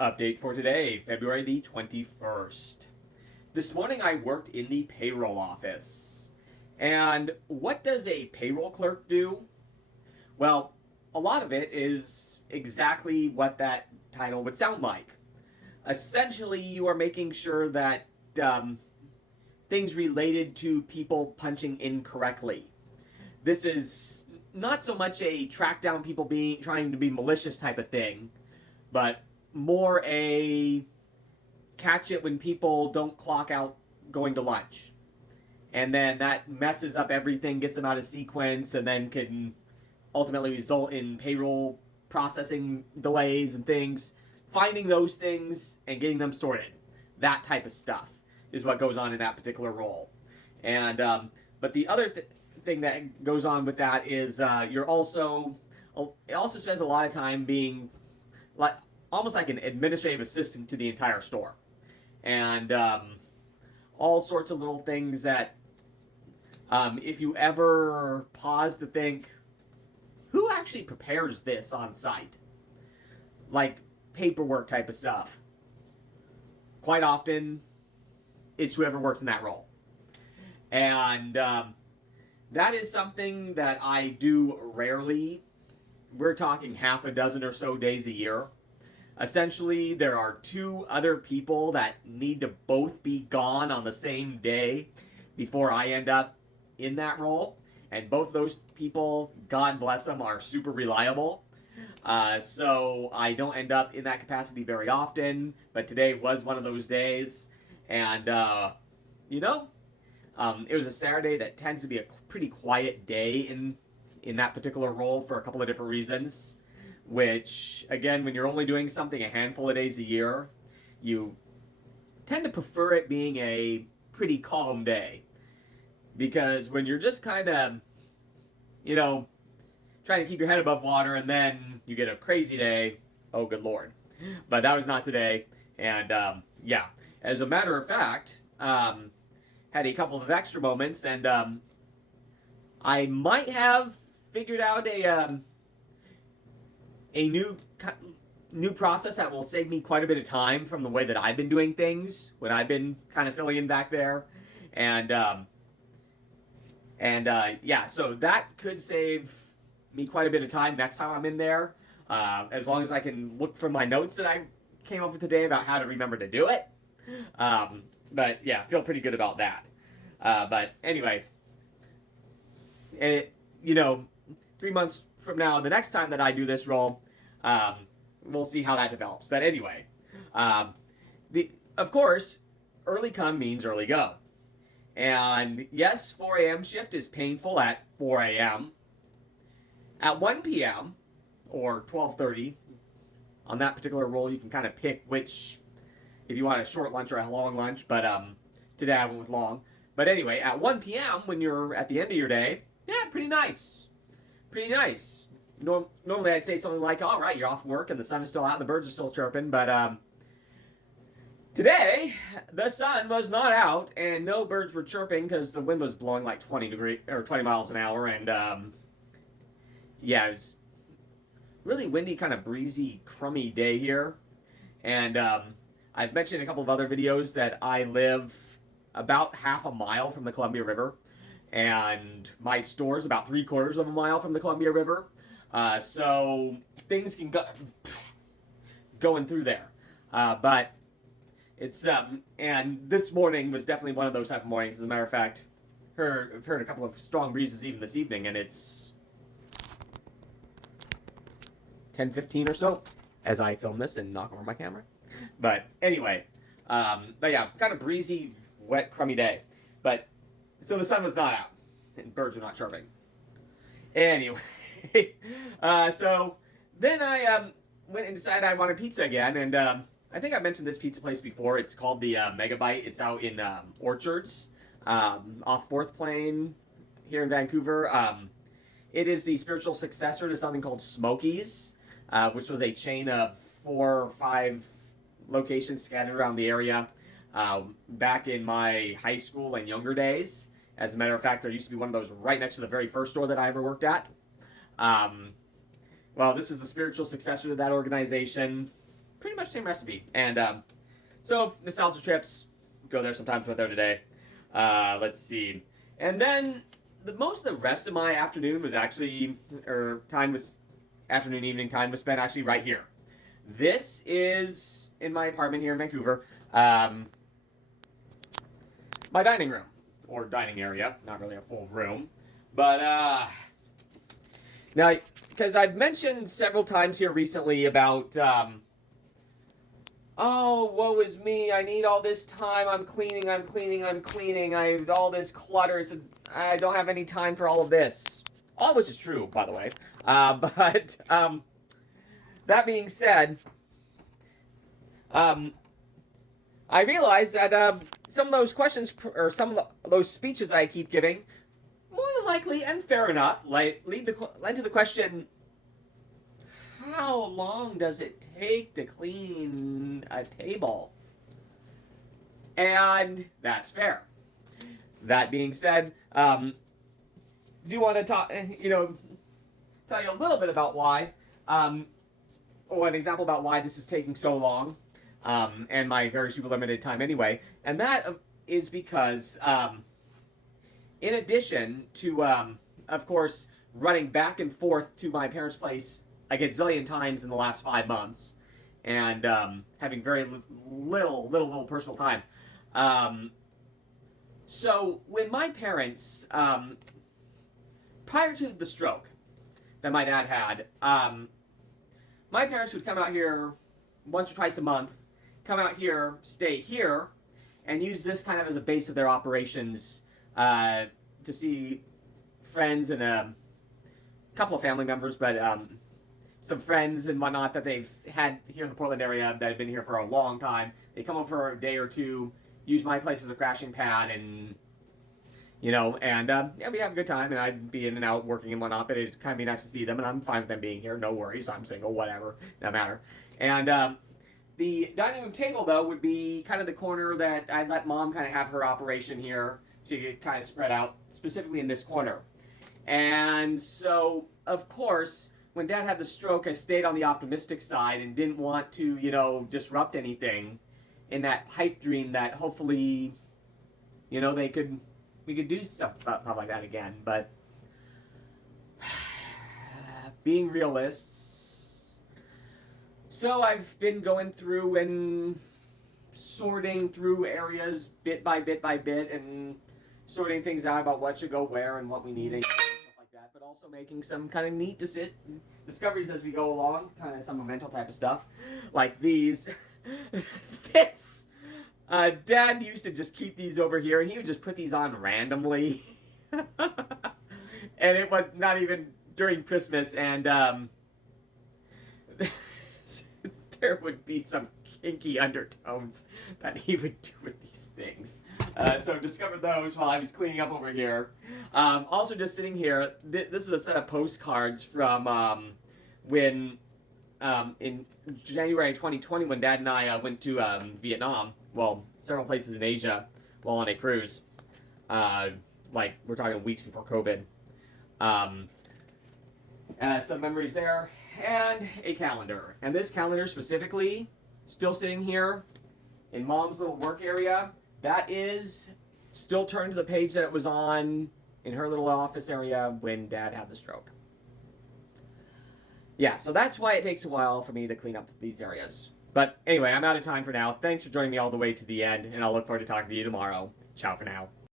Update for today, February the 21st. This morning I worked in the payroll office. And what does a payroll clerk do? Well, a lot of it is exactly what that title would sound like. Essentially, you are making sure that things related to people punching incorrectly. This is not so much a track down people being trying to be malicious type of thing, but more a catch it when people don't clock out going to lunch. And then that messes up everything, gets them out of sequence, and then can ultimately result in payroll processing delays and things. Finding those things and getting them sorted. That type of stuff is what goes on in that particular role. And but the other thing that goes on with that is you're also it also spends a lot of time being like almost like an administrative assistant to the entire store, and all sorts of little things that if you ever pause to think, who actually prepares this on site, like paperwork type of stuff, quite often it's whoever works in that role. And that is something that I do rarely. We're talking half a dozen or so days a year. Essentially, there are two other people that need to both be gone on the same day before I end up in that role. And both those people, God bless them, are super reliable. So I don't end up in that capacity very often, but today was one of those days. And, you know, it was a Saturday that tends to be a pretty quiet day in that particular role for a couple of different reasons. Which, again, when you're only doing something a handful of days a year, you tend to prefer it being a pretty calm day. Because when you're just kind of, you know, trying to keep your head above water and then you get a crazy day, oh, good Lord. But that was not today. And, yeah, as a matter of fact, had a couple of extra moments, and I might have figured out a new process that will save me quite a bit of time from the way that I've been doing things when I've been kind of filling in back there, and yeah, so that could save me quite a bit of time next time I'm in there, as long as I can look from my notes that I came up with today about how to remember to do it. But yeah, feel pretty good about that. But anyway, you know, 3 months from now, the next time that I do this role, we'll see how that develops. But anyway, of course, early come means early go. And yes, 4 a.m. shift is painful at 4 a.m. At 1 p.m. or 12:30, on that particular role, you can kind of pick which, if you want a short lunch or a long lunch, but today I went with long. But anyway, at 1 p.m., when you're at the end of your day, yeah, pretty nice. Pretty nice. Normally I'd say something like, all right, you're off work and the sun is still out and the birds are still chirping, but today the sun was not out and no birds were chirping because the wind was blowing like 20 miles an hour, and yeah, it was really windy, kind of breezy, crummy day here. And I've mentioned in a couple of other videos that I live about half a mile from the Columbia River, and my store is about 3/4 of a mile from the Columbia River. So things can go going through there. But it's and this morning was definitely one of those type of mornings. As a matter of fact, I've heard a couple of strong breezes even this evening, and it's 10:15 or so as I film this and knock over my camera. But anyway, but yeah, kind of breezy, wet, crummy day. But so the sun was not out and birds are not chirping. Anyway, so then I went and decided I wanted pizza again, and I think I mentioned this pizza place before. It's called the Megabyte. It's out in Orchards, off 4th Plain here in Vancouver. It is the spiritual successor to something called Smokies, which was a chain of 4 or 5 locations scattered around the area back in my high school and younger days. As a matter of fact, there used to be one of those right next to the very first store that I ever worked at. Well, this is the spiritual successor to that organization. pretty much the same recipe. And so nostalgia trips, go there sometimes with her today. Let's see. And then most of the rest of my afternoon was actually, or time was, afternoon, evening time was spent actually right here. This is in my apartment here in Vancouver. My dining room, or dining area, not really a full room. But, now, because I've mentioned several times here recently about, oh, woe is me, I need all this time, I'm cleaning, I have all this clutter, I don't have any time for all of this. All of which is true, by the way. But, that being said, I realize that, some of those questions, or some of those speeches I keep giving, more than likely, and fair enough, lead to the question, how long does it take to clean a table? And that's fair. That being said, do want to tell you a little bit about why, or an example about why this is taking so long, and my very super limited time anyway. And that is because, in addition to, of course, running back and forth to my parents' place a gazillion times in the last 5 months, and having very little personal time. So when my parents, prior to the stroke that my dad had, my parents would come out here once or twice a month, come out here, stay here, and use this kind of as a base of their operations to see friends and a couple of family members, but some friends and whatnot that they've had here in the Portland area that have been here for a long time. They come over for a day or two, use my place as a crashing pad, and yeah, we have a good time, and I'd be in and out working and whatnot, but it'd kind of be nice to see them, and I'm fine with them being here, no worries, I'm single, whatever, no matter. And the dining room table, though, would be kind of the corner that I'd let Mom kind of have her operation here. She could kind of spread out, specifically in this corner. And so, of course, when Dad had the stroke, I stayed on the optimistic side and didn't want to, disrupt anything in that pipe dream that hopefully, we could do stuff like that again. But being realists, so I've been going through and sorting through areas bit by bit and sorting things out about what should go where and what we need and stuff like that, but also making some kind of neat discoveries as we go along, kind of some momental type of stuff, like these. This, Dad used to just keep these over here, and he would just put these on randomly, and it was not even during Christmas, and there would be some kinky undertones that he would do with these things. So discovered those while I was cleaning up over here. Also just sitting here, this is a set of postcards from when in January 2020 when Dad and I went to Vietnam, well, several places in Asia while on a cruise. Like, we're talking weeks before COVID. Some memories there, and a calendar. And this calendar specifically, still sitting here in Mom's little work area, that is still turned to the page that it was on in her little office area when Dad had the stroke. Yeah, so that's why it takes a while for me to clean up these areas. But anyway, I'm out of time for now. Thanks for joining me all the way to the end, and I'll look forward to talking to you tomorrow. Ciao for now.